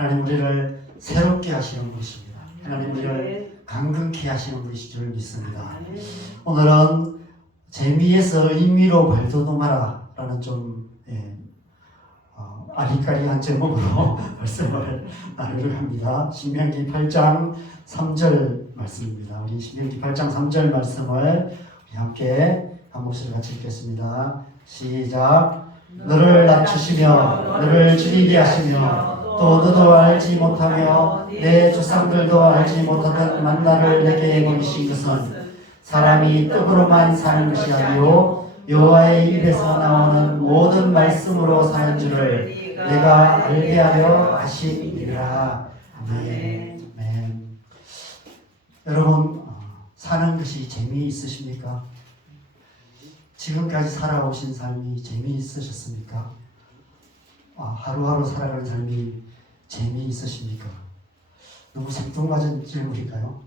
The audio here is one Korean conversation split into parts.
하나님 우리를 새롭게 하시는 분이십니다. 하나님 우리를 강건케 하시는 분이신 줄 믿습니다. 오늘은 재미에서 의미로 발돋움하라 라는 좀 아리까리한 제목으로 말씀을 나누려고 합니다. 신명기 8장 3절 말씀입니다. 우리 신명기 8장 3절 말씀을 우리 함께 한 목소리 같이 읽겠습니다. 시작. 너를 낮추시며 너를 줄이게 하시며 또 너도 알지 못하며 내 조상들도 알지 못하던 만나를 내게 먹이신 것은 사람이 떡으로만 사는 것이 아니요 여호와의 입에서 나오는 모든 말씀으로 사는 줄을 내가 알게 하려 하시니라. 아멘. 아멘. 여러분 사는 것이 재미있으십니까? 지금까지 살아오신 삶이 재미있으셨습니까? 하루하루 살아가는 삶이 재미있으십니까? 너무 생뚱맞은 질문일까요?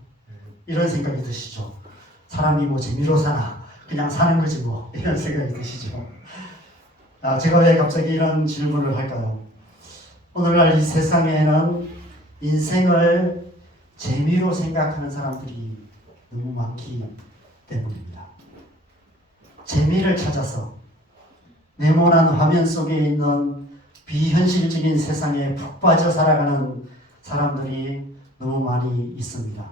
이런 생각이 드시죠? 사람이 뭐 재미로 사나? 그냥 사는 거지 뭐 이런 생각이 드시죠? 제가 왜 갑자기 이런 질문을 할까요? 오늘날 이 세상에는 인생을 재미로 생각하는 사람들이 너무 많기 때문입니다. 재미를 찾아서 네모난 화면 속에 있는 비현실적인 세상에 푹 빠져 살아가는 사람들이 너무 많이 있습니다.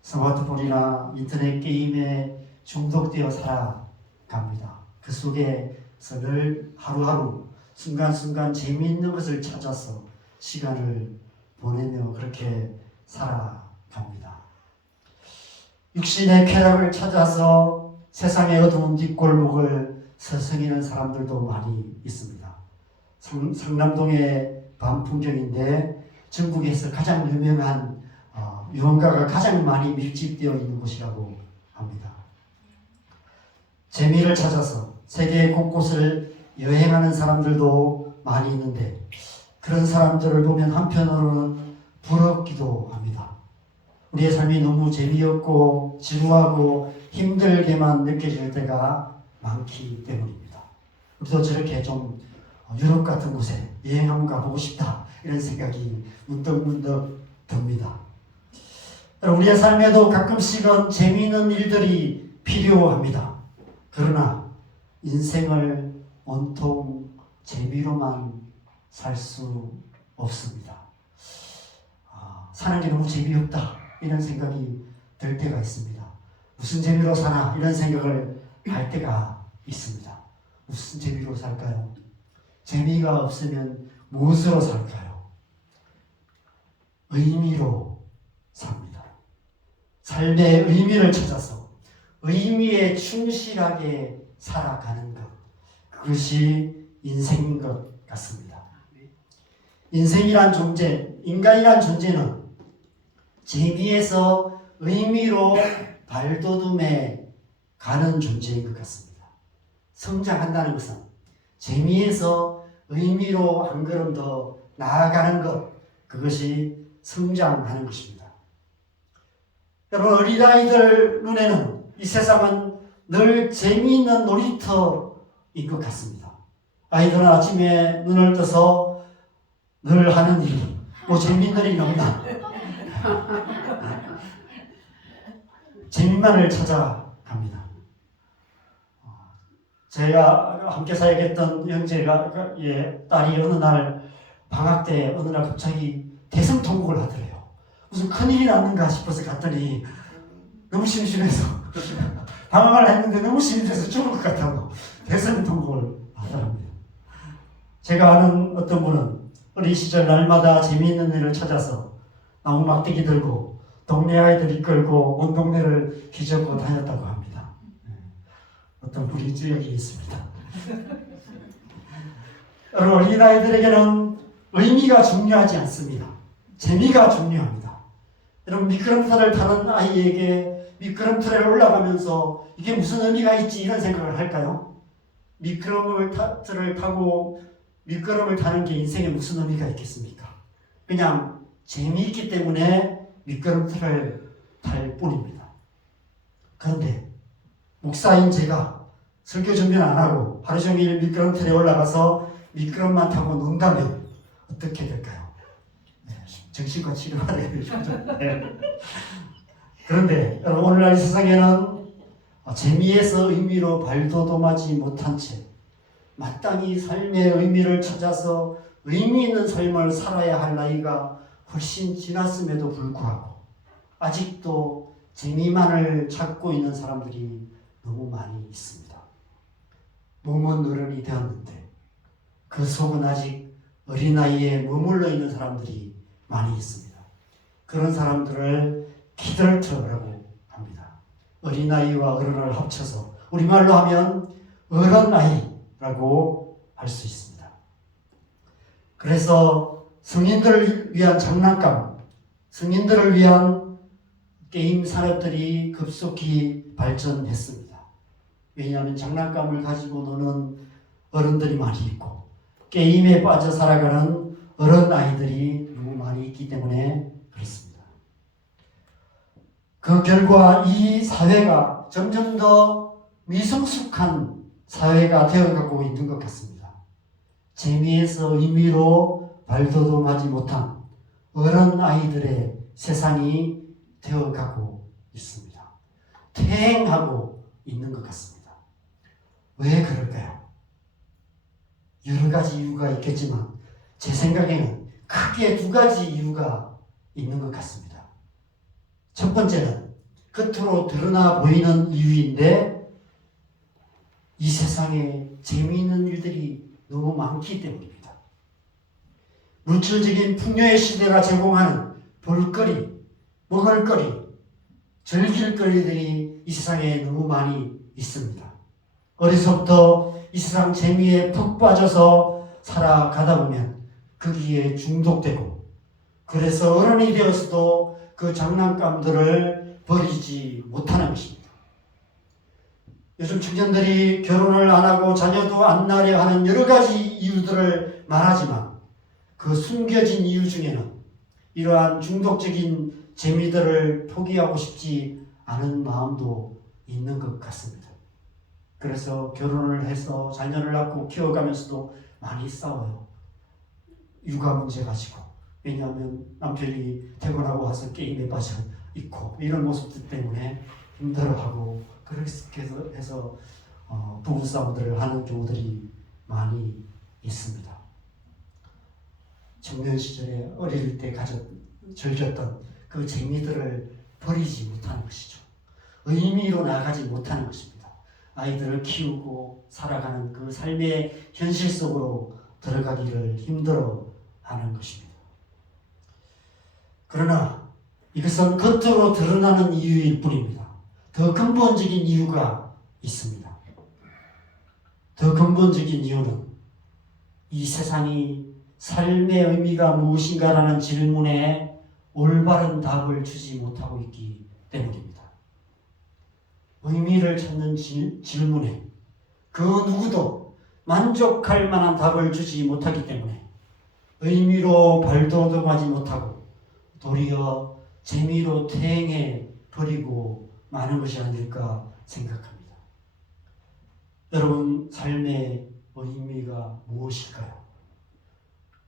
스마트폰이나 인터넷 게임에 중독되어 살아갑니다. 그 속에서 늘 하루하루 순간순간 재미있는 것을 찾아서 시간을 보내며 그렇게 살아갑니다. 육신의 쾌락을 찾아서 세상의 어두운 뒷골목을 서성이는 사람들도 많이 있습니다. 상남동의 밤 풍경인데 전국에서 가장 유명한 유흥가가 가장 많이 밀집되어 있는 곳이라고 합니다. 재미를 찾아서 세계 곳곳을 여행하는 사람들도 많이 있는데 그런 사람들을 보면 한편으로는 부럽기도 합니다. 우리의 삶이 너무 재미없고 지루하고 힘들게만 느껴질 때가 많기 때문입니다. 우리도 저렇게 좀 유럽 같은 곳에 여행 한번 가보고 싶다 이런 생각이 문득문득 듭니다. 우리의 삶에도 가끔씩은 재미있는 일들이 필요합니다. 그러나 인생을 온통 재미로만 살 수 없습니다. 사는 게 너무 재미없다 이런 생각이 들 때가 있습니다. 무슨 재미로 사나 이런 생각을 할 때가 있습니다. 무슨 재미로 살까요? 재미가 없으면 무엇으로 살까요? 의미로 삽니다. 삶의 의미를 찾아서 의미에 충실하게 살아가는 것, 그것이 인생인 것 같습니다. 인생이란 존재, 인간이란 존재는 재미에서 의미로 발돋움해 가는 존재인 것 같습니다. 성장한다는 것은 재미에서 의미로 한 걸음 더 나아가는 것, 그것이 성장하는 것입니다. 여러분, 어린아이들 눈에는 이 세상은 늘 재미있는 놀이터인 것 같습니다. 아이들은 아침에 눈을 떠서 늘 하는 일이 뭐 재미있는 일이 없나? 재미만을 찾아갑니다. 제가 함께 사역했던 형제가 딸이 어느 날 방학 때 어느 날 갑자기 대성통곡을 하더래요. 무슨 큰일이 났는가 싶어서 갔더니 너무 심심해서 방황을 했는데 너무 심심해서 죽을 것 같다고 대성통곡을 하더랍니다. 제가 아는 어떤 분은 어린 시절 날마다 재미있는 일을 찾아서 나무 막대기 들고 동네 아이들 이끌고 온 동네를 뒤적고 다녔다고 합니다. 어떤 분이 여기 있습니다. 여러분, 어린아이들에게는 의미가 중요하지 않습니다. 재미가 중요합니다. 여러분, 미끄럼틀을 타는 아이에게 미끄럼틀에 올라가면서 이게 무슨 의미가 있지 이런 생각을 할까요? 미끄럼틀을 타고 미끄럼을 타는 게 인생에 무슨 의미가 있겠습니까? 그냥 재미있기 때문에 미끄럼틀을 탈 뿐입니다. 그런데 목사인 제가 설교 준비는 안 하고 하루 종일 미끄럼틀에 올라가서 미끄럼만 타고 논다면 어떻게 될까요? 정신과 치료받아야 되죠. 네. 그런데 오늘날 세상에는 재미에서 의미로 발돋움하지 못한 채 마땅히 삶의 의미를 찾아서 의미 있는 삶을 살아야 할 나이가 훨씬 지났음에도 불구하고 아직도 재미만을 찾고 있는 사람들이 너무 많이 있습니다. 몸은 어른이 되었는데 그 속은 아직 어린아이에 머물러 있는 사람들이 많이 있습니다. 그런 사람들을 키덜트라고 합니다. 어린아이와 어른을 합쳐서 우리말로 하면 어른아이라고 할 수 있습니다. 그래서 성인들을 위한 장난감, 성인들을 위한 게임 산업들이 급속히 발전했습니다. 왜냐하면 장난감을 가지고 노는 어른들이 많이 있고 게임에 빠져 살아가는 어른아이들이 너무 많이 있기 때문에 그렇습니다. 그 결과 이 사회가 점점 더 미성숙한 사회가 되어가고 있는 것 같습니다. 재미에서 의미로 발돋움하지 못한 어른아이들의 세상이 되어가고 있습니다. 퇴행하고 있는 것 같습니다. 왜 그럴까요? 여러 가지 이유가 있겠지만 제 생각에는 크게 두 가지 이유가 있는 것 같습니다. 첫 번째는 겉으로 드러나 보이는 이유인데 이 세상에 재미있는 일들이 너무 많기 때문입니다. 물질적인 풍요의 시대가 제공하는 볼거리, 먹을거리, 즐길거리들이 이 세상에 너무 많이 있습니다. 어려서부터 이 세상 재미에 푹 빠져서 살아가다 보면 거기에 중독되고 그래서 어른이 되어서도 그 장난감들을 버리지 못하는 것입니다. 요즘 청년들이 결혼을 안 하고 자녀도 안 낳으려 하는 여러 가지 이유들을 말하지만 그 숨겨진 이유 중에는 이러한 중독적인 재미들을 포기하고 싶지 않은 마음도 있는 것 같습니다. 그래서 결혼을 해서 자녀를 낳고 키워가면서도 많이 싸워요. 육아 문제 가지고. 왜냐하면 남편이 퇴근하고 와서 게임에 빠져 있고 이런 모습들 때문에 힘들어하고 그렇게 해서 부부싸움들을 하는 경우들이 많이 있습니다. 청년 시절에 어릴 때 즐겼던 그 재미들을 버리지 못하는 것이죠. 의미로 나아가지 못하는 것입니다. 아이들을 키우고 살아가는 그 삶의 현실 속으로 들어가기를 힘들어하는 것입니다. 그러나 이것은 겉으로 드러나는 이유일 뿐입니다. 더 근본적인 이유가 있습니다. 더 근본적인 이유는 이 세상이 삶의 의미가 무엇인가라는 질문에 올바른 답을 주지 못하고 있기 때문입니다. 의미를 찾는 질문에 그 누구도 만족할 만한 답을 주지 못하기 때문에 의미로 발돋움하지 못하고 도리어 재미로 퇴행해 버리고 마는 것이 아닐까 생각합니다. 여러분 삶의 의미가 무엇일까요?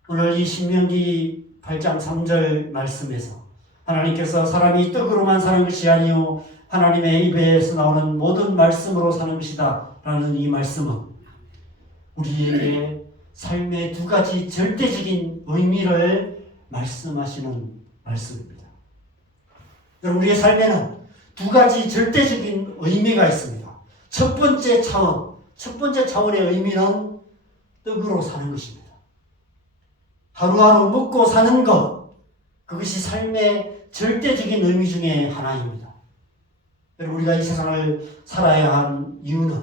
오늘 이 신명기 8장 3절 말씀에서 하나님께서 사람이 떡으로만 사는 것이 아니요 하나님의 입에서 나오는 모든 말씀으로 사는 것이다 라는 이 말씀은 우리에게 삶의 두 가지 절대적인 의미를 말씀하시는 말씀입니다. 여러분 우리의 삶에는 두 가지 절대적인 의미가 있습니다. 첫 번째 차원의 의미는 떡으로 사는 것입니다. 하루하루 먹고 사는 것, 그것이 삶의 절대적인 의미 중에 하나입니다. 여러분 우리가 이 세상을 살아야 한 이유는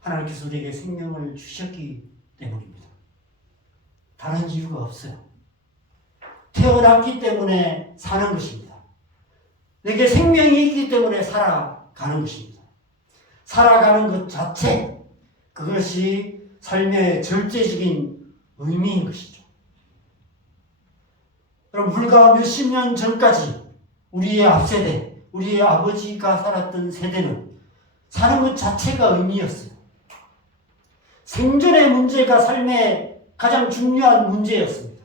하나님께서 우리에게 생명을 주셨기 때문입니다. 다른 이유가 없어요. 태어났기 때문에 사는 것입니다. 내게 생명이 있기 때문에 살아가는 것입니다. 살아가는 것 자체, 그것이 삶의 절대적인 의미인 것이죠. 여러분 불과 몇십 년 전까지 우리의 앞세대, 우리의 아버지가 살았던 세대는 사는 것 자체가 의미였어요. 생존의 문제가 삶의 가장 중요한 문제였습니다.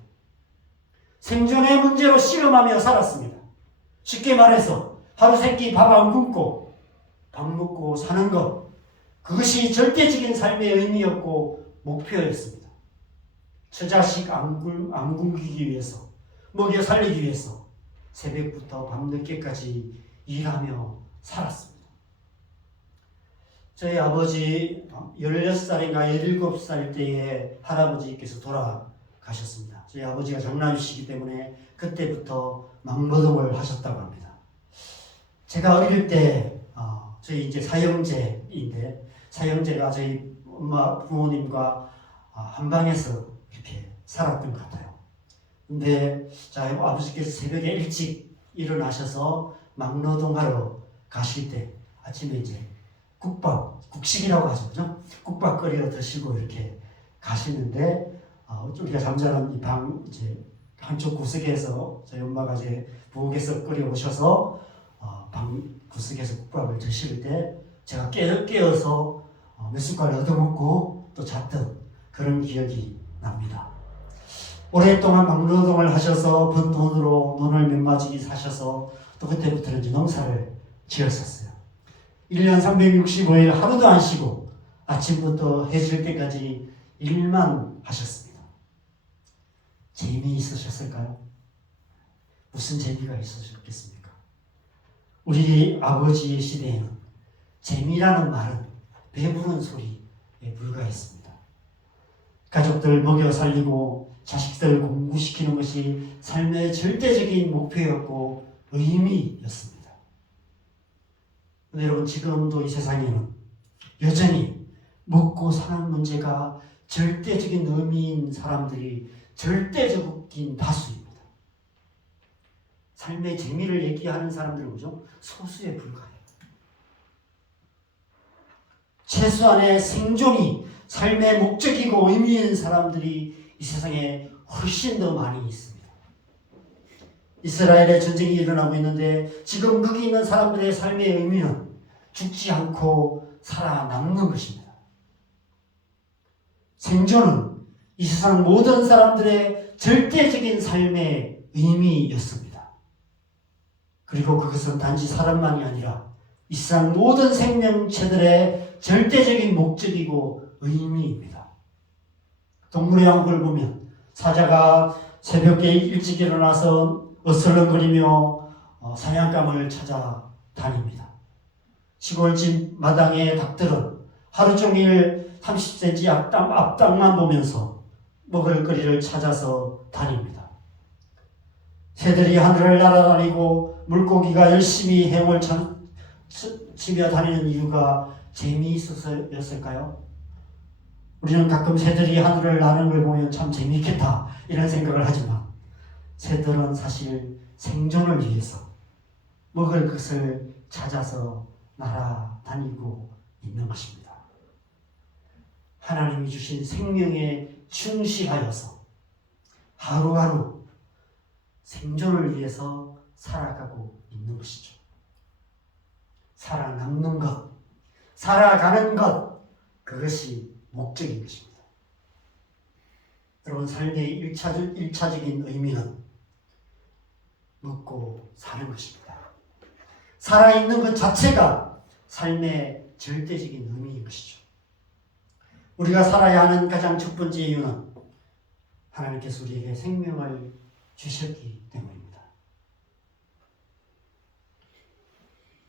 생존의 문제로 씨름하며 살았습니다. 쉽게 말해서 하루 세끼 밥 안 굶고 밥 먹고 사는 것, 그것이 절대적인 삶의 의미였고 목표였습니다. 처자식 안 굶기기 위해서, 먹여 살리기 위해서 새벽부터 밤늦게까지 일하며 살았습니다. 저희 아버지 16살인가 17살 때에 할아버지께서 돌아가셨습니다. 저희 아버지가 장남이시기 때문에 그때부터 막노동을 하셨다고 합니다. 제가 어릴 때 저희 이제 사형제인데, 사형제가 저희 엄마 부모님과 한 방에서 이렇게 살았던 것 같아요. 근데 아버지께서 새벽에 일찍 일어나셔서 막노동하러 가실 때 아침에 이제 국식이라고 하죠, 그죠? 국밥 끓여 드시고 이렇게 가시는데, 우리가 잠자는 이 방 이제 한쪽 구석에서 저희 엄마가 이제 부엌에서 끓여 오셔서 방 구석에서 국밥을 드실 때 제가 깨어서 몇 숟갈 얻어먹고 또 잤던 그런 기억이 납니다. 오랫동안 막노동을 하셔서 번 돈으로 논을 몇 마지기 사셔서 또 그때부터는 이제 농사를 지었었어요. 1년 365일 하루도 안 쉬고 아침부터 해질 때까지 일만 하셨습니다. 재미있으셨을까요? 무슨 재미가 있으셨겠습니까? 우리 아버지의 시대에는 재미라는 말은 배부른 소리에 불과했습니다. 가족들 먹여 살리고 자식들 공부시키는 것이 삶의 절대적인 목표였고 의미였습니다. 여러분, 지금도 이 세상에는 여전히 먹고 사는 문제가 절대적인 의미인 사람들이 절대적인 다수입니다. 삶의 재미를 얘기하는 사람들은 그죠? 소수에 불과해요. 최소한의 생존이 삶의 목적이고 의미인 사람들이 이 세상에 훨씬 더 많이 있습니다. 이스라엘에 전쟁이 일어나고 있는데 지금 거기 있는 사람들의 삶의 의미는 죽지 않고 살아남는 것입니다. 생존은 이 세상 모든 사람들의 절대적인 삶의 의미였습니다. 그리고 그것은 단지 사람만이 아니라 이 세상 모든 생명체들의 절대적인 목적이고 의미입니다. 동물의 왕국을 보면 사자가 새벽에 일찍 일어나서 어슬렁거리며 사냥감을 찾아 다닙니다. 시골집 마당의 닭들은 하루 종일 30cm 앞땅만 보면서 먹을 거리를 찾아서 다닙니다. 새들이 하늘을 날아다니고 물고기가 열심히 헤엄을 치며 다니는 이유가 재미있어서였을까요? 우리는 가끔 새들이 하늘을 나는 걸 보면 참 재미있겠다 이런 생각을 하지만 새들은 사실 생존을 위해서 먹을 것을 찾아서 날아다니고 있는 것입니다. 하나님이 주신 생명에 충실하여서 하루하루 생존을 위해서 살아가고 있는 것이죠. 살아남는 것, 살아가는 것, 그것이 목적인 것입니다. 여러분, 삶의 1차적인 의미는 먹고 사는 것입니다. 살아있는 것 자체가 삶의 절대적인 의미인 것이죠. 우리가 살아야 하는 가장 첫 번째 이유는 하나님께서 우리에게 생명을 주셨기 때문입니다.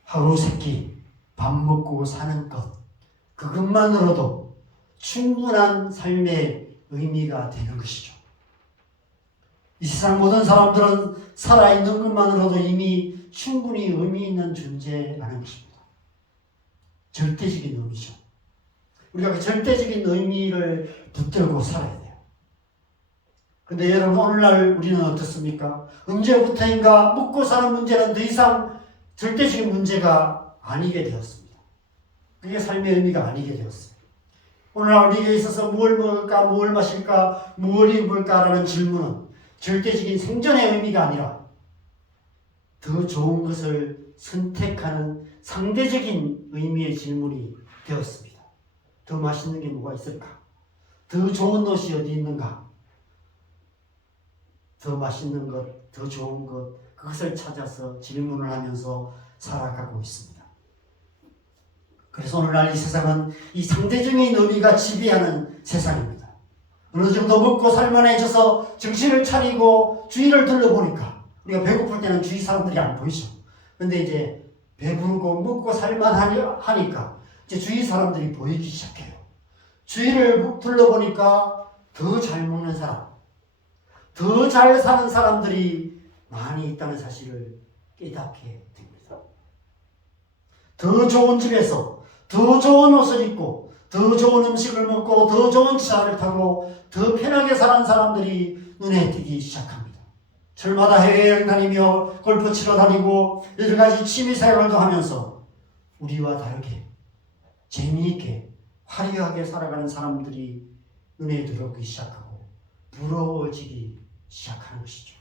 하루 세끼 밥 먹고 사는 것, 그것만으로도 충분한 삶의 의미가 되는 것이죠. 이 세상 모든 사람들은 살아있는 것만으로도 이미 충분히 의미 있는 존재라는 것입니다. 절대적인 의미죠. 우리가 그 절대적인 의미를 붙들고 살아야 돼요. 근데 여러분, 오늘날 우리는 어떻습니까? 언제부터인가 먹고 사는 문제는 더 이상 절대적인 문제가 아니게 되었습니다. 그게 삶의 의미가 아니게 되었어요. 오늘날 우리에게 있어서 무엇을 먹을까, 무엇을 마실까, 무엇을 입을까라는 질문은 절대적인 생존의 의미가 아니라 더 좋은 것을 선택하는 상대적인 의미의 질문이 되었습니다. 더 맛있는 게 뭐가 있을까? 더 좋은 옷이 어디 있는가? 더 맛있는 것, 더 좋은 것, 그것을 찾아서 질문을 하면서 살아가고 있습니다. 그래서 오늘날 이 세상은 이 상대적인 의미가 지배하는 세상입니다. 어느 정도 먹고 살만해져서 정신을 차리고 주위를 둘러보니까 우리가 배고플 때는 주위 사람들이 안 보이죠. 근데 이제 배부르고 먹고 살만하니까 이제 주위 사람들이 보이기 시작해요. 주위를 둘러보니까 더 잘 먹는 사람, 더 잘 사는 사람들이 많이 있다는 사실을 깨닫게 됩니다. 더 좋은 집에서 더 좋은 옷을 입고 더 좋은 음식을 먹고 더 좋은 차를 타고 더 편하게 사는 사람들이 눈에 띄기 시작합니다. 주말마다 해외여행 다니며 골프 치러 다니고 여러 가지 취미생활도 하면서 우리와 다르게 재미있게 화려하게 살아가는 사람들이 눈에 들어오기 시작하고 부러워지기 시작하는 것이죠.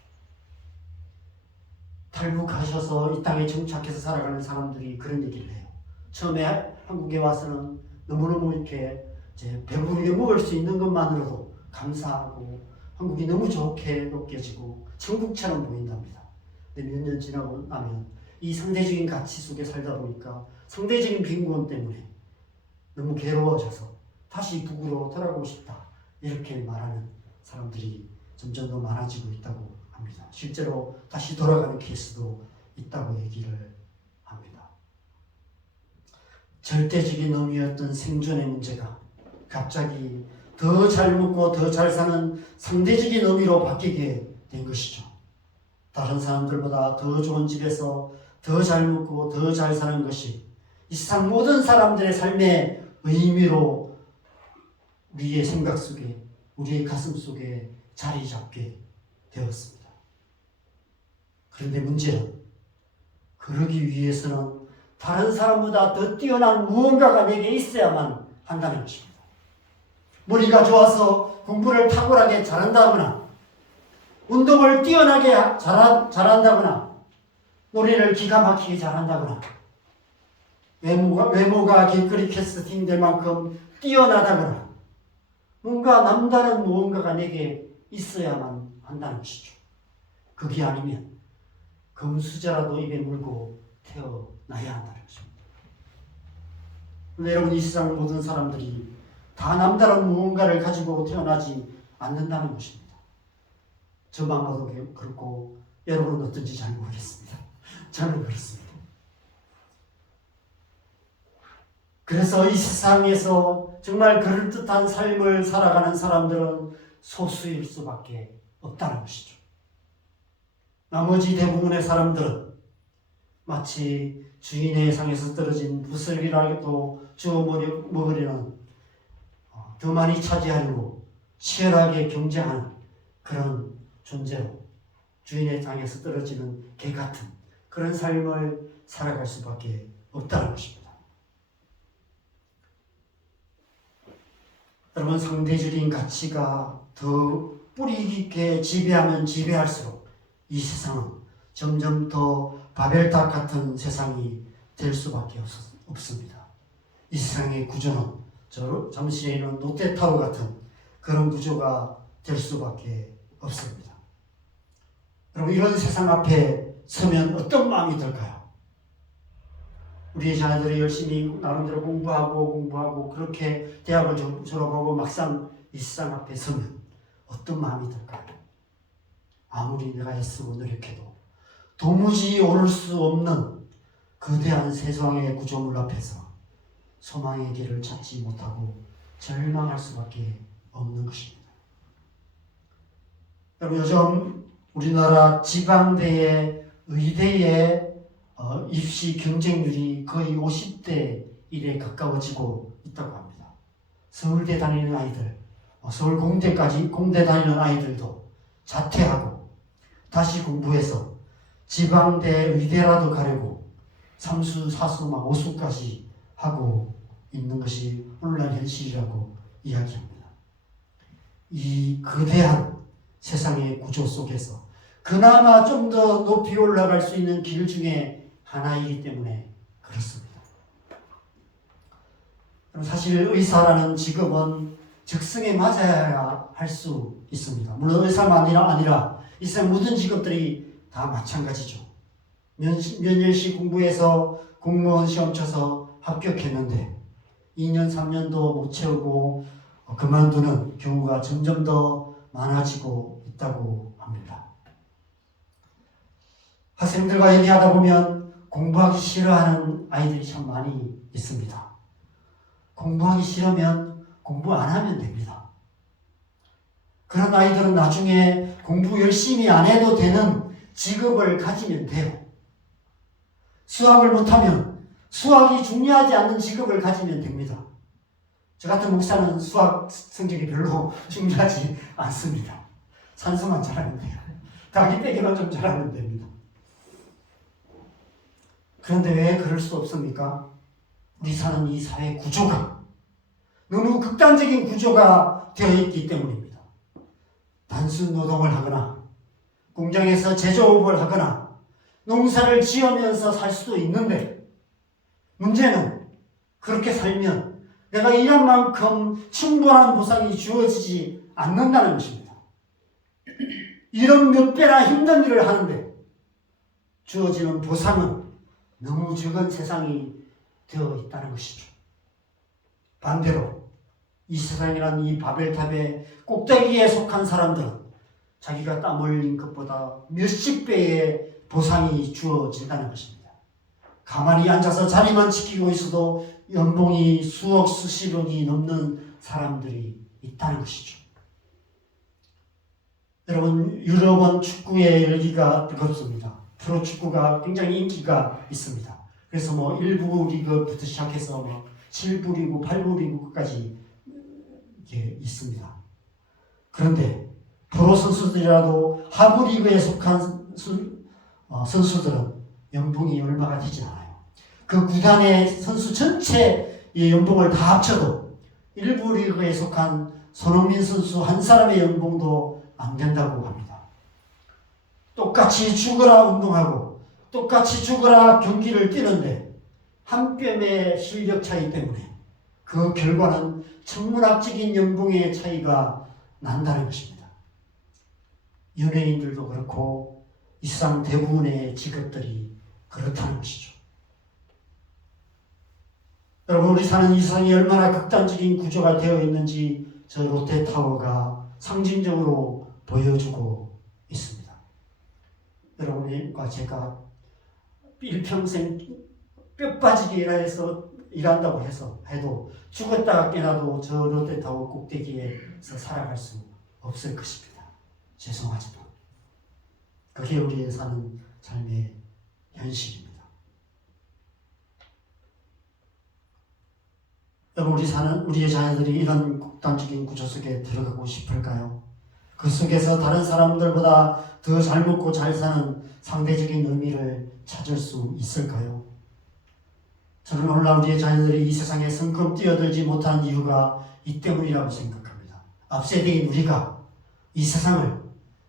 탈북하셔서 이 땅에 정착해서 살아가는 사람들이 그런 얘기를 해요. 처음에 한국에 와서는 너무너무 이렇게 이제 배부르게 먹을 수 있는 것만으로도 감사하고 한국이 너무 좋게 느껴지고 천국처럼 보인답니다. 근데 몇 년 지나고 나면 이 상대적인 가치 속에 살다 보니까 상대적인 빈곤 때문에 너무 괴로워져서 다시 북으로 돌아가고 싶다 이렇게 말하는 사람들이 점점 더 많아지고 있다고 합니다. 실제로 다시 돌아가는 케이스도 있다고 얘기를 합니다. 절대적인 의미였던 생존의 문제가 갑자기 더 잘 먹고 더 잘 사는 상대적인 의미로 바뀌게 된 것이죠. 다른 사람들보다 더 좋은 집에서 더 잘 먹고 더 잘 사는 것이 이 세상 모든 사람들의 삶의 의미로 우리의 생각 속에, 우리의 가슴 속에 자리 잡게 되었습니다. 그런데 문제는 그러기 위해서는 다른 사람보다 더 뛰어난 무언가가 내게 있어야만 한다는 것입니다. 머리가 좋아서 공부를 탁월하게 잘한다거나 운동을 뛰어나게 잘한다거나 노래를 기가 막히게 잘한다거나 외모가 길거리 캐스팅 될 만큼 뛰어나다거나 뭔가 남다른 무언가가 내게 있어야만 한다는 것이죠. 그게 아니면 금수저라도 입에 물고 태어나야 한다는 것입니다. 근데 여러분, 이 세상 모든 사람들이 다 남다른 무언가를 가지고 태어나지 않는다는 것입니다. 저만 봐도 그렇고 여러분은 어떤지 잘 모르겠습니다. 저는 그렇습니다. 그래서 이 세상에서 정말 그럴듯한 삶을 살아가는 사람들은 소수일 수밖에 없다는 것이죠. 나머지 대부분의 사람들은 마치 주인의 상에서 떨어진 부슬이라도 주워 먹으려는 더 많이 차지하려고 치열하게 경쟁하는 그런 존재로 주인의 땅에서 떨어지는 개 같은 그런 삶을 살아갈 수밖에 없다는 것입니다. 여러분, 상대적인 가치가 더 뿌리 깊게 지배하면 지배할수록 이 세상은 점점 더 바벨탑 같은 세상이 될 수밖에 없습니다. 이 세상의 구조는 잠실에 있는 롯데타워 같은 그런 구조가 될 수밖에 없습니다. 여러분, 이런 세상 앞에 서면 어떤 마음이 들까요? 우리 자녀들이 열심히 나름대로 공부하고 그렇게 대학을 졸업하고 막상 이 세상 앞에 서면 어떤 마음이 들까요? 아무리 내가 애쓰고 노력해도 도무지 오를 수 없는 거대한 세상의 구조물 앞에서 소망의 길을 찾지 못하고 절망할 수밖에 없는 것입니다. 여러분, 요즘 우리나라 지방대의 의대의 입시 경쟁률이 거의 50대 1에 가까워지고 있다고 합니다. 서울대 다니는 아이들, 서울 공대 다니는 아이들도 자퇴하고 다시 공부해서 지방대 의대라도 가려고 삼수, 사수, 오수까지 하고 있는 것이 오늘날 현실이라고 이야기합니다. 이 거대한 세상의 구조 속에서 그나마 좀 더 높이 올라갈 수 있는 길 중에 하나이기 때문에 그렇습니다. 사실 의사라는 직업은 적성에 맞아야 할 수 있습니다. 물론 의사만 아니라 이 세상 모든 직업들이 다 마찬가지죠. 몇 년씩 공부해서 공무원 시험 쳐서 합격했는데 2년, 3년도 못 채우고 그만두는 경우가 점점 더 많아지고 있다고 합니다. 학생들과 얘기하다 보면 공부하기 싫어하는 아이들이 참 많이 있습니다. 공부하기 싫으면 공부 안 하면 됩니다. 그런 아이들은 나중에 공부 열심히 안 해도 되는 직업을 가지면 돼요. 수학을 못하면 수학이 중요하지 않는 직업을 가지면 됩니다. 저 같은 목사는 수학 성적이 별로 중요하지 않습니다. 산수만 잘하면 돼요. 다기 빼기만 좀 잘하면 됩니다. 그런데 왜 그럴 수 없습니까? 우리 사는 이 사회 구조가 너무 극단적인 구조가 되어 있기 때문입니다. 단순 노동을 하거나 공장에서 제조업을 하거나 농사를 지으면서 살 수도 있는데 문제는 그렇게 살면 내가 일한 만큼 충분한 보상이 주어지지 않는다는 것입니다. 이런 몇 배나 힘든 일을 하는데 주어지는 보상은 너무 적은 세상이 되어 있다는 것이죠. 반대로 이 세상이란 이 바벨탑의 꼭대기에 속한 사람들은 자기가 땀 흘린 것보다 몇십 배의 보상이 주어진다는 것입니다. 가만히 앉아서 자리만 지키고 있어도 연봉이 수억 수십억이 넘는 사람들이 있다는 것이죠. 여러분, 유럽은 축구의 열기가 뜨겁습니다. 프로축구가 굉장히 인기가 있습니다. 그래서 1부 리그부터 시작해서 7부 리그, 8부 리그까지 있습니다. 그런데 프로 선수들이라도 하부 리그에 속한 선수들은 연봉이 얼마가 되지 않아요. 그 구단의 선수 전체의 연봉을 다 합쳐도 1부 리그에 속한 손흥민 선수 한 사람의 연봉도 안 된다고 합니다. 똑같이 죽어라 운동하고 똑같이 죽어라 경기를 뛰는데 한 뼘의 실력 차이 때문에 그 결과는 천문학적인 연봉의 차이가 난다는 것입니다. 연예인들도 그렇고 이 세상 대부분의 직업들이 그렇다는 것이죠. 여러분, 우리 사는 이 세상이 얼마나 극단적인 구조가 되어 있는지 저 롯데타워가 상징적으로 보여주고 있습니다. 여러분과 제가 일평생 뼈 빠지게 일한다고 해도 죽었다 깨나도 저 롯데타워 꼭대기에서 살아갈 수 없을 것입니다. 죄송하지만 그게 우리의 사는 삶의 현실입니다. 여러분, 우리의 자녀들이 이런 극단적인 구조 속에 들어가고 싶을까요? 그 속에서 다른 사람들보다 더 잘 먹고 잘 사는 상대적인 의미를 찾을 수 있을까요? 저는 오늘날 우리의 자녀들이 이 세상에 성큼 뛰어들지 못하는 이유가 이 때문이라고 생각합니다. 앞세대인 우리가 이 세상을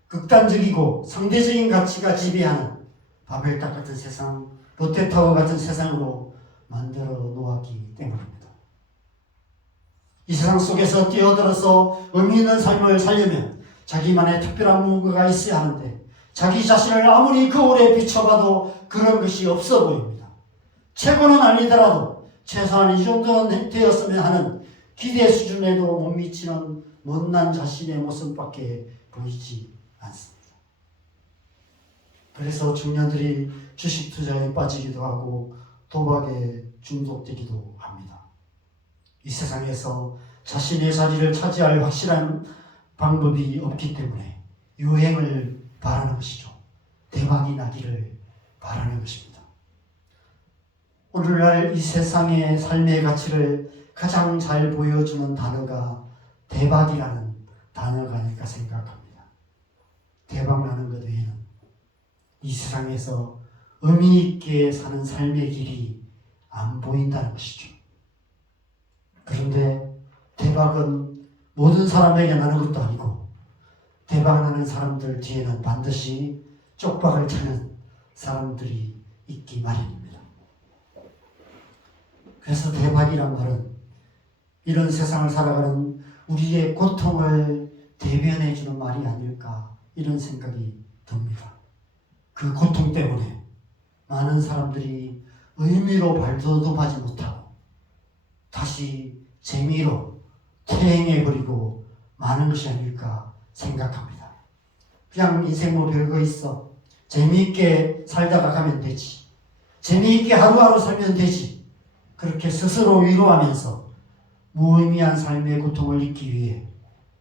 극단적이고 상대적인 가치가 지배하는 바벨탑 같은 세상, 롯데타워 같은 세상으로 만들어 놓았기 때문입니다. 이 세상 속에서 뛰어들어서 의미 있는 삶을 살려면 자기만의 특별한 무언가가 있어야 하는데 자기 자신을 아무리 거울에 비춰봐도 그런 것이 없어 보입니다. 최고는 아니더라도 최소한 이 정도는 되었으면 하는 기대 수준에도 못 미치는 못난 자신의 모습밖에 보이지 않습니다. 그래서 청년들이 주식 투자에 빠지기도 하고 도박에 중독되기도 합니다. 이 세상에서 자신의 자리를 차지할 확실한 방법이 없기 때문에 유행을 바라는 것이죠. 대박이 나기를 바라는 것입니다. 오늘날 이 세상의 삶의 가치를 가장 잘 보여주는 단어가 대박이라는 단어가 아닐까 생각합니다. 대박 나는 것 외에는 이 세상에서 의미 있게 사는 삶의 길이 안 보인다는 것이죠. 그런데 대박은 모든 사람에게 나는 것도 아니고 대박 나는 사람들 뒤에는 반드시 쪽박을 차는 사람들이 있기 마련입니다. 그래서 대박이란 말은 이런 세상을 살아가는 우리의 고통을 대변해 주는 말이 아닐까 이런 생각이 듭니다. 그 고통 때문에 많은 사람들이 의미로 발돋움하지 못하고 다시 재미로 퇴행해버리고 마는 것이 아닐까 생각합니다. 그냥 인생 뭐 별거 있어. 재미있게 살다가 가면 되지. 재미있게 하루하루 살면 되지. 그렇게 스스로 위로하면서 무의미한 삶의 고통을 잊기 위해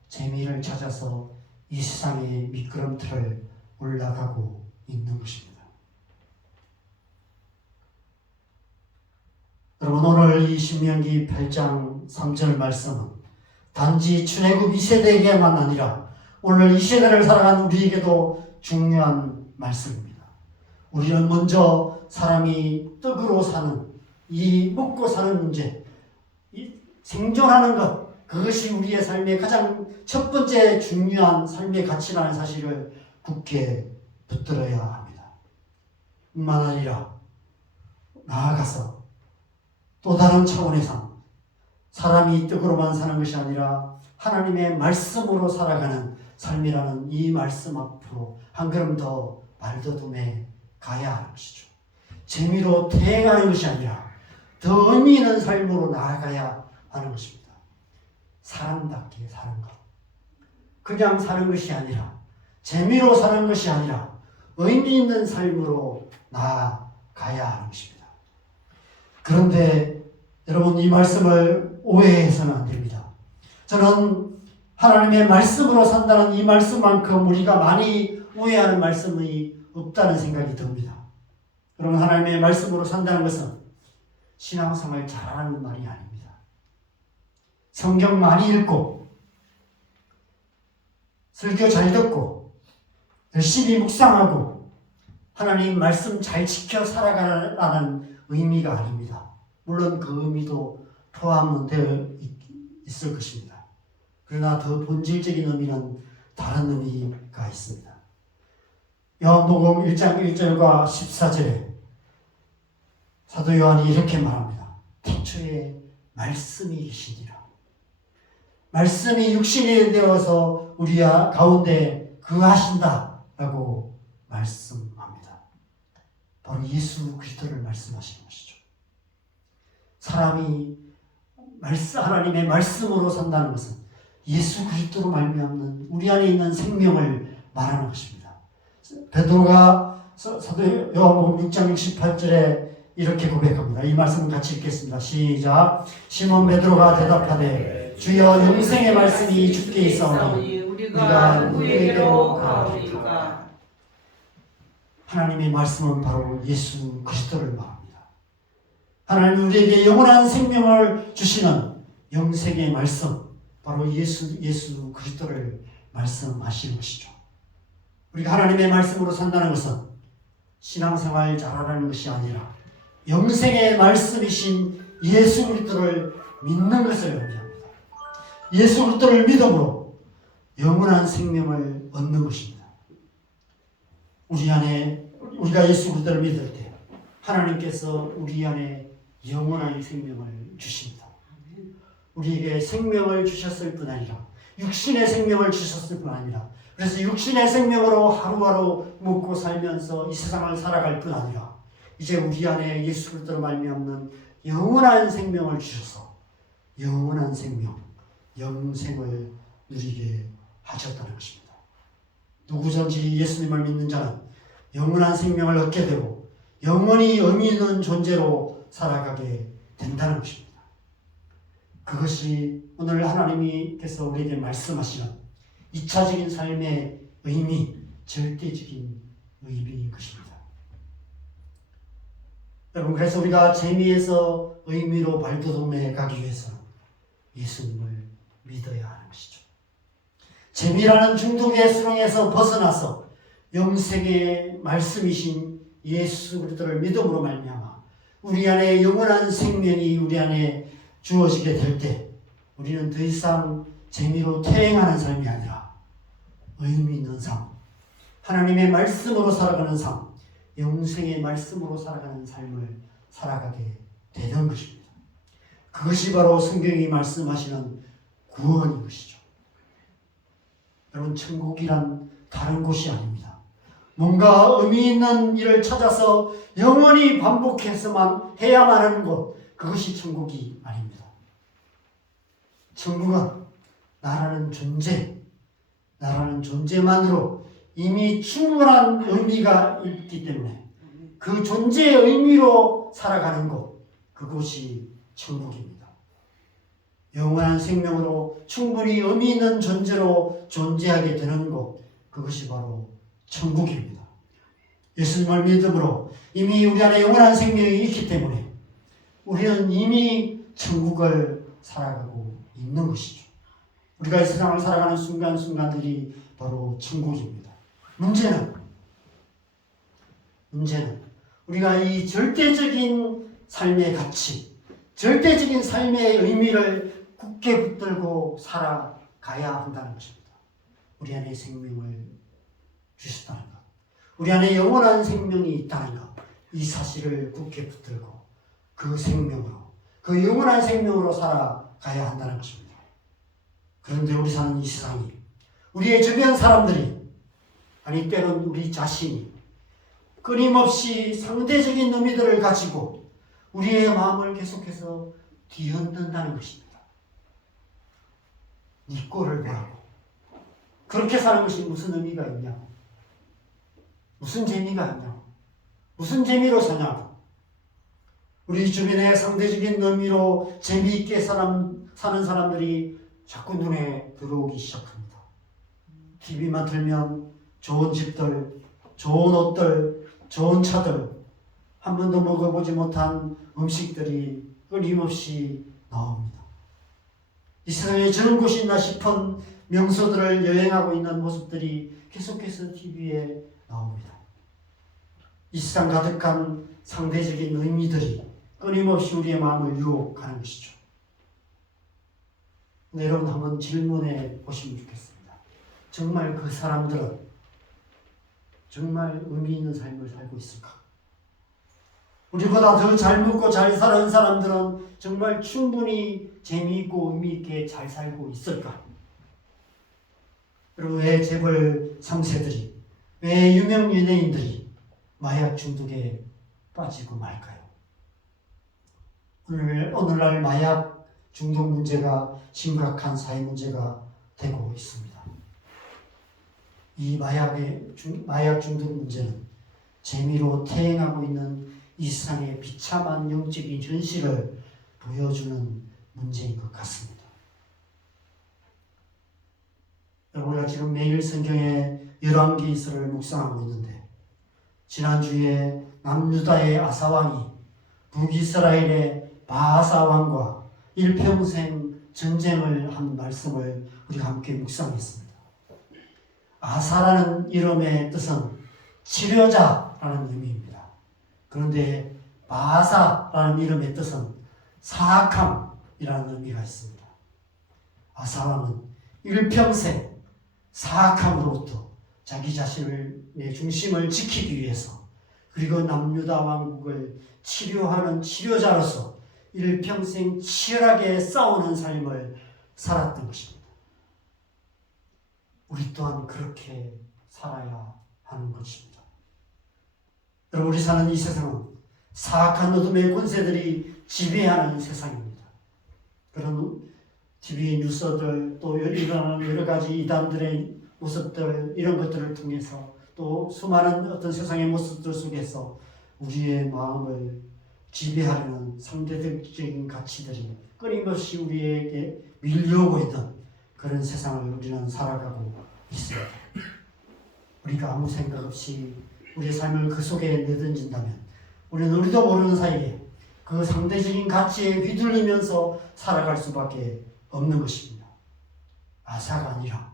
재미를 찾아서 이 세상의 미끄럼틀을 올라가고 있는 것입니다. 여러분, 오늘 이 신명기 8장 3절 말씀은 단지 출애굽 2세대에게만 아니라 오늘 이 세대를 살아가는 우리에게도 중요한 말씀입니다. 우리는 먼저 사람이 떡으로 사는 이 먹고 사는 문제, 이 생존하는 것, 그것이 우리의 삶의 가장 첫 번째 중요한 삶의 가치라는 사실을 굳게 붙들어야 합니다. 뿐만 아니라 나아가서 또 다른 차원에서 사람이 떡으로만 사는 것이 아니라 하나님의 말씀으로 살아가는 삶이라는 이 말씀 앞으로 한 걸음 더 발돋움해 가야 하는 것이죠. 재미로 퇴행하는 것이 아니라 더 의미 있는 삶으로 나아가야 하는 것입니다. 사람답게 사는 것. 그냥 사는 것이 아니라 재미로 사는 것이 아니라 의미 있는 삶으로 나아가야 하는 것입니다. 그런데 여러분, 이 말씀을 오해해서는 안 됩니다. 저는 하나님의 말씀으로 산다는 이 말씀만큼 우리가 많이 오해하는 말씀이 없다는 생각이 듭니다. 여러분, 하나님의 말씀으로 산다는 것은 신앙생활 잘하는 말이 아닙니다. 성경 많이 읽고 설교 잘 듣고 열심히 묵상하고 하나님 말씀 잘 지켜 살아가라는 의미가 아닙니다. 물론 그 의미도 포함되어 있을 것입니다. 그러나 더 본질적인 의미는 다른 의미가 있습니다. 요한복음 1장 1절과 14절에 사도 요한이 이렇게 말합니다. 태초에 말씀이 계시니라. 말씀이 육신이 되어서 우리 가운데 거하신다라고 말씀합니다. 바로 예수 그리스도를 말씀하시는 것이죠. 사람이 하나님의 말씀으로 산다는 것은 예수 그리스도로 말미암는 우리 안에 있는 생명을 말하는 것입니다. 베드로가 사도 요한복음 6장 68절에 이렇게 고백합니다. 이 말씀을 같이 읽겠습니다. 시작. 시몬 베드로가 대답하되 주여 영생의 말씀이 주께 있사오니 우리가 누구에게로 가오리까. 하나님의 말씀은 바로 예수 그리스도를 말합니다. 하나님 우리에게 영원한 생명을 주시는 영생의 말씀, 바로 예수 그리스도를 말씀하시는 것이죠. 우리가 하나님의 말씀으로 산다는 것은 신앙생활 잘하라는 것이 아니라 영생의 말씀이신 예수 그리스도를 믿는 것을 의미합니다. 예수 그리스도를 믿음으로 영원한 생명을 얻는 것입니다. 우리가 예수 그리스도를 믿을 때 하나님께서 우리 안에 영원한 생명을 주십니다. 우리에게 생명을 주셨을 뿐 아니라 육신의 생명을 주셨을 뿐 아니라 그래서 육신의 생명으로 하루하루 먹고 살면서 이 세상을 살아갈 뿐 아니라 이제 우리 안에 예수 그리스도로 말미암는 영원한 생명을 주셔서 영원한 생명, 영생을 누리게 하셨다는 것입니다. 누구든지 예수님을 믿는 자는 영원한 생명을 얻게 되고 영원히 의미 있는 존재로 살아가게 된다는 것입니다. 그것이 오늘 하나님께서 우리에게 말씀하시는 2차적인 삶의 의미, 절대적인 의미인 것입니다. 여러분, 그래서 우리가 재미에서 의미로 발돋움해 가기 위해서는 예수님을 믿어야 하는 것이죠. 재미라는 중독의 수렁에서 벗어나서 영생의 말씀이신 예수 그리스도를 믿음으로 말미암아 우리 안에 영원한 생명이 우리 안에 주어지게 될 때 우리는 더 이상 재미로 퇴행하는 삶이 아니라 의미 있는 삶, 하나님의 말씀으로 살아가는 삶, 영생의 말씀으로 살아가는 삶을 살아가게 되는 것입니다. 그것이 바로 성경이 말씀하시는 구원인 것이죠. 여러분, 천국이란 다른 곳이 아닙니다. 뭔가 의미 있는 일을 찾아서 영원히 반복해서만 해야만 하는 곳, 그것이 천국이 아닙니다. 천국은 나라는 존재만으로 이미 충분한 의미가 있기 때문에 그 존재의 의미로 살아가는 곳, 그곳이 천국입니다. 영원한 생명으로 충분히 의미 있는 존재로 존재하게 되는 곳, 그것이 바로 천국입니다. 예수님을 믿음으로 이미 우리 안에 영원한 생명이 있기 때문에 우리는 이미 천국을 살아가고 있는 것이죠. 우리가 이 세상을 살아가는 순간순간들이 바로 천국입니다. 문제는 우리가 이 절대적인 삶의 가치, 절대적인 삶의 의미를 굳게 붙들고 살아가야 한다는 것입니다. 우리 안에 생명을 주셨다는 것, 우리 안에 영원한 생명이 있다는 것, 이 사실을 굳게 붙들고 그 생명으로, 그 영원한 생명으로 살아가야 한다는 것입니다. 그런데 우리 사는 이 세상이, 우리의 주변 사람들이, 아니 때론 우리 자신이 끊임없이 상대적인 의미들을 가지고 우리의 마음을 계속해서 뒤흔든다는 것입니다. 네 꼴을 보라고. 그렇게 사는 것이 무슨 의미가 있냐고. 무슨 재미가 있냐고. 무슨 재미로 사냐고. 우리 주변에 상대적인 의미로 재미있게 사는 사람들이 자꾸 눈에 들어오기 시작합니다. TV만 틀면 좋은 집들, 좋은 옷들, 좋은 차들, 한 번도 먹어보지 못한 음식들이 끊임없이 나옵니다. 이 세상에 저런 곳이 있나 싶은 명소들을 여행하고 있는 모습들이 계속해서 TV에 나옵니다. 이 세상 가득한 상대적인 의미들이 끊임없이 우리의 마음을 유혹하는 것이죠. 여러분 한번 질문해 보시면 좋겠습니다. 정말 그 사람들은 정말 의미 있는 삶을 살고 있을까? 우리보다 더 잘 먹고 잘 사는 사람들은 정말 충분히 재미있고 의미있게 잘 살고 있을까? 그리고 왜 재벌 3세들이, 왜 유명 연예인들이 마약 중독에 빠지고 말까요? 오늘날 마약 중독 문제가 심각한 사회 문제가 되고 있습니다. 이 마약 중독 문제는 재미로 태행하고 있는 이 세상의 비참한 영적인 현실을 보여주는 문제인 것 같습니다. 우리가 지금 매일 성경의 열왕기서를 묵상하고 있는데, 지난주에 남유다의 아사왕이 북이스라엘의 바하사 왕과 일평생 전쟁을 한 말씀을 우리가 함께 묵상했습니다. 아사라는 이름의 뜻은 치료자라는 의미입니다. 그런데 바하사라는 이름의 뜻은 사악함이라는 의미가 있습니다. 아사왕은 일평생 사악함으로부터 자기 자신의 중심을 지키기 위해서, 그리고 남유다 왕국을 치료하는 치료자로서 일평생 치열하게 싸우는 삶을 살았던 것입니다. 우리 또한 그렇게 살아야 하는 것입니다. 여러분, 우리 사는 이 세상은 사악한 어둠의 권세들이 지배하는 세상입니다. 그런 TV의 뉴스들, 또 일어나는 여러 가지 이단들의 모습들, 이런 것들을 통해서, 또 수많은 어떤 세상의 모습들 속에서 우리의 마음을 지배하려는 상대적인 가치들이 끊임없이 우리에게 밀려오고 있는 그런 세상을 우리는 살아가고 있습니다. 우리가 아무 생각 없이 우리의 삶을 그 속에 내던진다면 우리는 우리도 모르는 사이에 그 상대적인 가치에 휘둘리면서 살아갈 수밖에 없는 것입니다. 아사가 아니라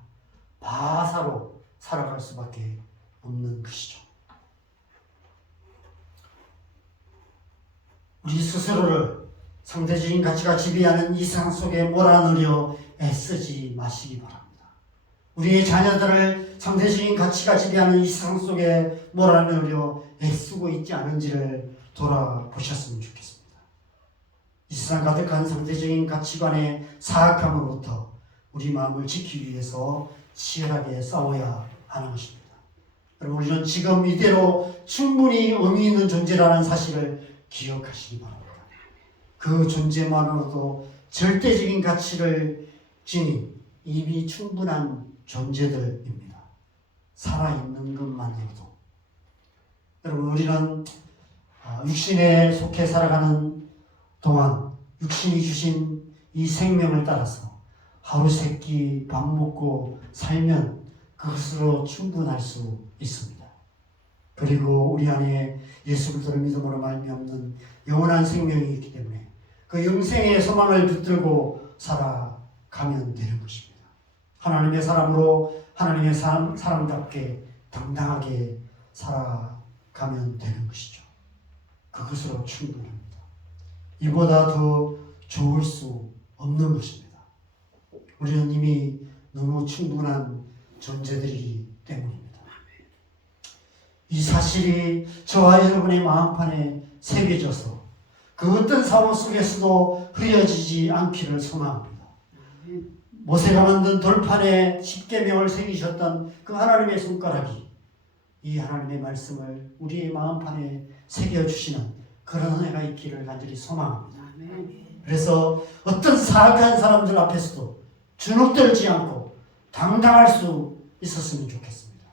바하사로 살아갈 수밖에 없는 것이죠. 우리 스스로를 상대적인 가치가 지배하는 이 세상 속에 몰아넣으려 애쓰지 마시기 바랍니다. 우리의 자녀들을 상대적인 가치가 지배하는 이 세상 속에 몰아넣으려 애쓰고 있지 않은지를 돌아보셨으면 좋겠습니다. 이 세상 가득한 상대적인 가치관의 사악함으로부터 우리 마음을 지키기 위해서 치열하게 싸워야 하는 것입니다. 여러분, 우리는 지금 이대로 충분히 의미 있는 존재라는 사실을 기억하시기 바랍니다. 그 존재만으로도 절대적인 가치를 지닌 이미 충분한 존재들입니다. 살아있는 것만으로도. 여러분, 우리는 육신에 속해 살아가는 동안 육신이 주신 이 생명을 따라서 하루 세끼 밥 먹고 살면 그것으로 충분할 수 있습니다. 그리고 우리 안에 예수 그리스도를 믿음으로 말미암는 영원한 생명이 있기 때문에 그 영생의 소망을 붙들고 살아가면 되는 것입니다. 하나님의 사람으로 하나님의 사람답게 당당하게 살아가면 되는 것이죠. 그것으로 충분합니다. 이보다 더 좋을 수 없는 것입니다. 우리는 이미 너무 충분한 존재들이기 때문입니다. 이 사실이 저와 여러분의 마음판에 새겨져서 그 어떤 상황 속에서도 흐려지지 않기를 소망합니다. 모세가 만든 돌판에 십계명을 새기셨던 그 하나님의 손가락이 이 하나님의 말씀을 우리의 마음판에 새겨주시는 그런 은혜가 있기를 간절히 소망합니다. 그래서 어떤 사악한 사람들 앞에서도 주눅들지 않고 당당할 수 있었으면 좋겠습니다.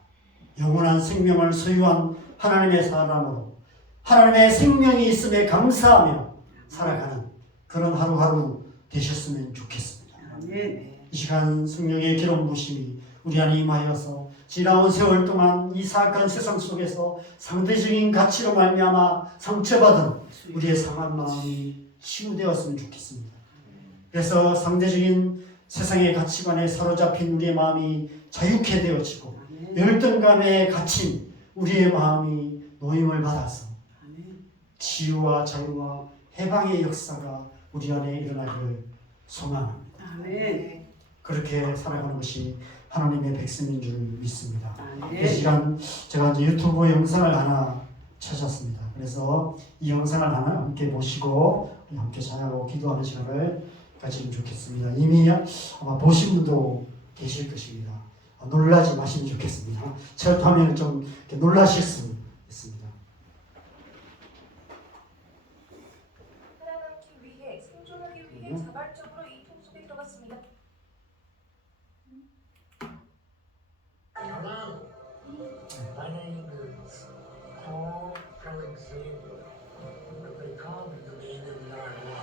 영원한 생명을 소유한 하나님의 사람으로 하나님의 생명이 있음에 감사하며 살아가는 그런 하루하루 되셨으면 좋겠습니다. 이 시간 성령의 기름 부심이 우리 안에 임하여서 지나온 세월 동안 이 사악한 세상 속에서 상대적인 가치로 말미암아 상처받은 우리의 상한 마음이 치유되었으면 좋겠습니다. 그래서 상대적인 세상의 가치관에 사로잡힌 우리의 마음이 자유케 되어지고 열등감에 갇힌 우리의 마음이 노임을 받아서 치유와 자유와 해방의 역사가 우리 안에 일어나기를 소망합니다. 그렇게 살아가는 것이 하나님의 백성인 줄 믿습니다. 이 시간 제가 이제 유튜브 영상을 하나 찾았습니다. 그래서 이 영상을 하나 함께 보시고 함께 찬양하고 기도하는 시간을 가지면 좋겠습니다. 이미 아마 보신 분도 계실 것입니다. 놀라지 마시면 좋겠습니다. 첫 화면을 좀 놀라실 수 있습니다. 살아남기 위해 생존하기 위해 자발적으로 이 통 속에 들어갔습니다. Hello, my name is Paul Alexander, but they call me the man in the iron wall.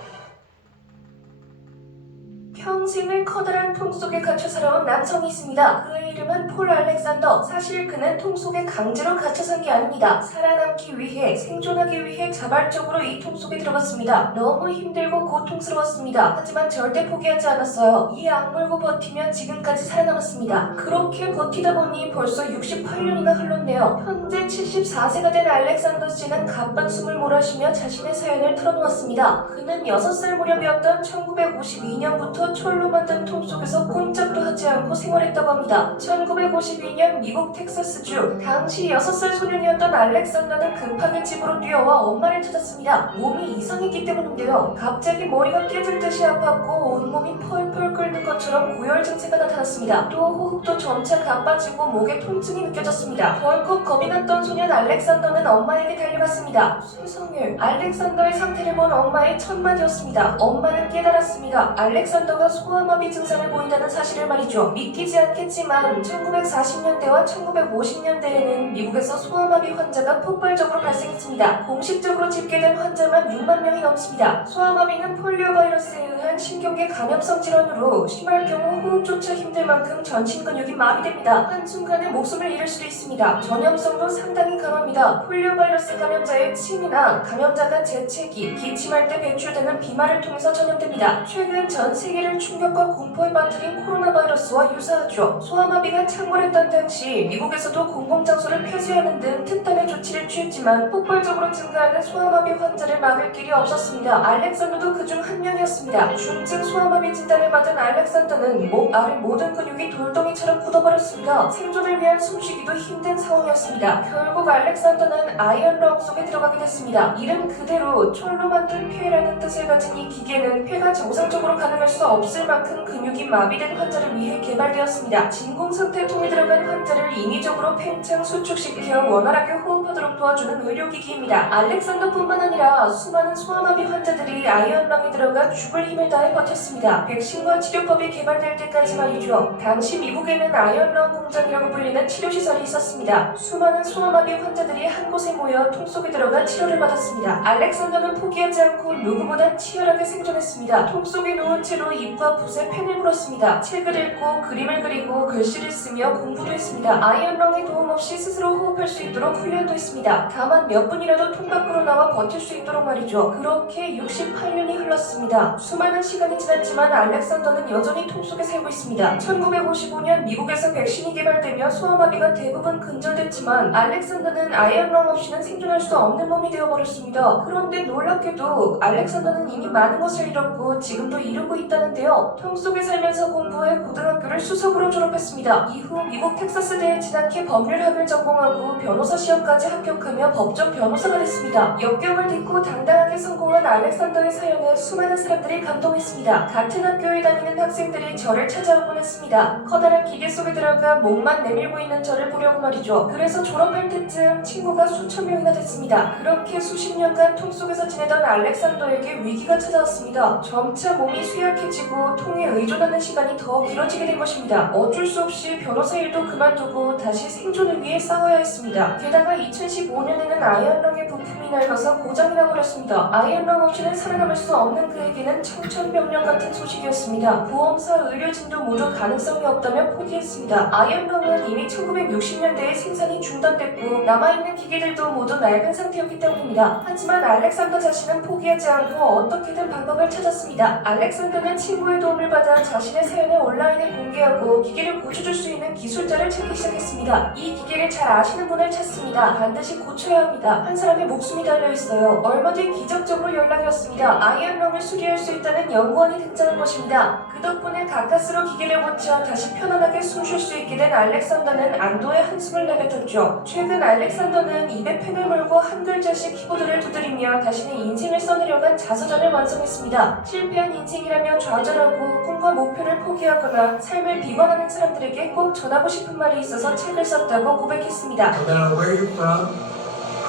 평생을 커다란 통 속에 갇혀 살아온 남성이 있습니다. 그의 이름은 폴 알렉산더. 사실 그는 통 속에 강제로 갇혀 산 게 아닙니다. 살아남기 위해, 생존하기 위해 자발적으로 이 통 속에 들어갔습니다. 너무 힘들고 고통스러웠습니다. 하지만 절대 포기하지 않았어요. 이 악물고 버티면 지금까지 살아남았습니다. 그렇게 버티다 보니 벌써 68년이나 흘렀네요. 현재 74세가 된 알렉산더 씨는 가쁜 숨을 몰아쉬며 자신의 사연을 털어놓았습니다. 그는 6살 무렵이었던 1952년부터 철로 만든 통 속에서 꼼짝도 하지 않고 생활했다고 합니다. 1952년 미국 텍사스주, 당시 6살 소년이었던 알렉산더는 급하게 집으로 뛰어와 엄마를 찾았습니다. 몸이 이상했기 때문인데요. 갑자기 머리가 깨질 듯이 아팠고 온몸이 펄펄 끓는 것처럼 고열 증세가 나타났습니다. 또 호흡도 점차 가빠지고 목에 통증이 느껴졌습니다. 덜컥 겁이 났던 소년 알렉산더는 엄마에게 달려갔습니다. 세상에, 알렉산더의 상태를 본 엄마의 첫 마디였습니다. 엄마는 깨달았습니다. 알렉산더가 소아마비 증상을 보인다는 사실을 말이죠. 믿기지 않겠지만 1940년대와 1950년대에는 미국에서 소아마비 환자가 폭발적으로 발생했습니다. 공식적으로 집계된 환자만 6만 명이 넘습니다. 소아마비는 폴리오 바이러스에 의한 신경계 감염성 질환으로 심할 경우 호흡조차 힘들 만큼 전신 근육이 마비됩니다. 한순간에 목숨을 잃을 수도 있습니다. 전염성도 상당히 강합니다. 폴리오 바이러스 감염자의 침이나 감염자가 재채기, 기침할 때 배출되는 비말을 통해서 전염됩니다. 최근 전 세계를 충격과 공포에 빠뜨린 코로나 바이러스와 유사하죠. 소아마비가 창궐했던 당시 미국에서도 공공장소를 폐쇄하는 등 특단의 조치를 취했지만 폭발 폭발적으로 증가하는 소아마비 환자를 막을 길이 없었습니다. 알렉산더도 그중 한 명이었습니다. 중증 소아마비 진단을 받은 알렉산더는 목 아래 모든 근육이 돌덩이처럼 굳어버렸습니다. 생존을 위한 숨쉬기도 힘든 상황이었습니다. 결국 알렉산더는 아이언렁 속에 들어가게 됐습니다. 이름 그대로 철로 만든 폐라는 뜻을 가진 이 기계는 폐가 정상적으로 가능할 수 없을 만큼 근육이 마비된 환자를 위해 개발되었습니다. 진공 상태통에 들어간 환자를 인위적으로 팽창 수축시켜 원활하게 호흡하도록 도와주는 의료기기입니다. 알렉산더뿐만 아니라 수많은 소아마비 환자들이 아이언렁에 들어가 죽을 힘을 다해 버텼습니다. 백신과 치료법이 개발될 때까지 말이죠. 당시 미국에는 아이언렁 공장이라고 불리는 치료시설이 있었습니다. 수많은 소아마비 환자들이 한 곳에 모여 통 속에 들어가 치료를 받았습니다. 알렉산더는 포기하지 않고 누구보다 치열하게 생존했습니다. 통 속에 누운 채로 입과 붓에 펜을 물었습니다. 책을 읽고 그림을 그리고 글씨를 쓰며 공부도 했습니다. 아이언렁의 도움 없이 스스로 호흡할 수 있도록 훈련도 했습니다. 다만 몇 분이라도 통 밖으로 나와 버틸 수 있도록 말이죠. 그렇게 68년이 흘렀습니다. 수많은 시간이 지났지만 알렉산더는 여전히 통 속에 살고 있습니다. 1955년 미국에서 백신이 개발되며 소아마비가 대부분 근절됐지만 알렉산더는 아이언렁 없이는 생존할 수 없는 몸이 되어버렸습니다. 그런데 놀랍게도 알렉산더는 이미 많은 것을 잃었고 지금도 이루고 있다는데요. 통 속에 살면서 공부해 고등학교를 수석으로 졸업했습니다. 이후 미국 텍사스대에 진학해 법률학을 전공하고 변호사 시험까지 합격하며 법적 변호사가 됐습니다. 역경을 딛고 당당하게 성공한 알렉산더의 사연에 수많은 사람들이 감동했습니다. 같은 학교에 다니는 학생들이 저를 찾아오곤 했습니다. 커다란 기계 속에 들어가 목만 내밀고 있는 저를 보려고 말이죠. 그래서 졸업할 때쯤 친구가 수천 명이나 됐습니다. 그렇게 수십 년간 통 속에서 지내던 알렉산더에게 위기가 찾아왔습니다. 점차 몸이 쇠약해지고 통에 의존하는 시간이 더 길어지게 된 것입니다. 어쩔 수 없이 변호사 일도 그만두고 다시 생존을 위해 싸워야 했습니다. 게다가 2015년에는 아이언렁의 부품이 낡아서 고장이 나버렸습니다. 아이언렁 없이는 살아남을 수 없는 그에게는 청천벽력 같은 소식이었습니다. 보험사, 의료진도 모두 가능성이 없다며 포기했습니다. 아이언렁은 이미 1960년대에 생산이 중단됐고 남아있는 기계들도 모두 낡은 상태였기 때문입니다. 하지만 알렉산더 자신은 포기하지 않고 어떻게든 방법을 찾았습니다. 알렉산더는 친구의 도움을 받아 자신의 사연을 온라인에 공개하고 기계를 고쳐줄 수 있는 기술자를 찾기 시작했습니다. 이 기계를 잘 아시는 분을 찾습니다. 반드시 고쳐야 합니다. 한 사람의 목숨이 달려있어요. 얼마 뒤 기적적으로 연락이 왔습니다. 아이언렁을 수리할 수 있다는 연구원이 등장한 것입니다. 그 덕분에 가까스로 기계를 고쳐 다시 편안하게 숨 쉴 수 있게 된 알렉산더는 안도의 한숨을 내뱉었죠. 최근 알렉산더는 입에 펜을 물고 한 글자씩 키보드를 두드리며 자신의 인생을 써내려간 자서전을 완성했습니다. 실패한 인생이라며 좌절하고 꿈과 목표를 포기하거나 삶을 비관하는 사람들에게 꼭 전하고 싶은 말이 있어서 책을 썼다고 고백했습니다. No matter where you're from,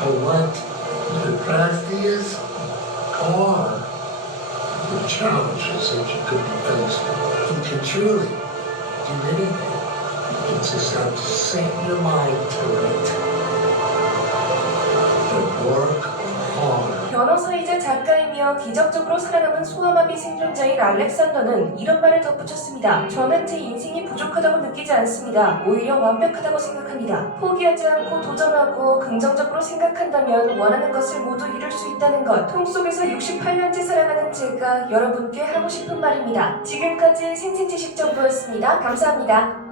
or what your past is, or the challenges that you could be facing, you can truly do anything. You just have to set your mind to it. And work hard. 변호사이자 작가이며 기적적으로 살아남은 소아마비 생존자인 알렉산더는 이런 말을 덧붙였습니다. 저는 제 인생이 부족하다고 느끼지 않습니다. 오히려 완벽하다고 생각합니다. 포기하지 않고 도전하고 긍정적으로 생각한다면 원하는 것을 모두 이룰 수 있다는 것. 통 속에서 68년째 살아가는 제가 여러분께 하고 싶은 말입니다. 지금까지 생생지식정보였습니다. 감사합니다.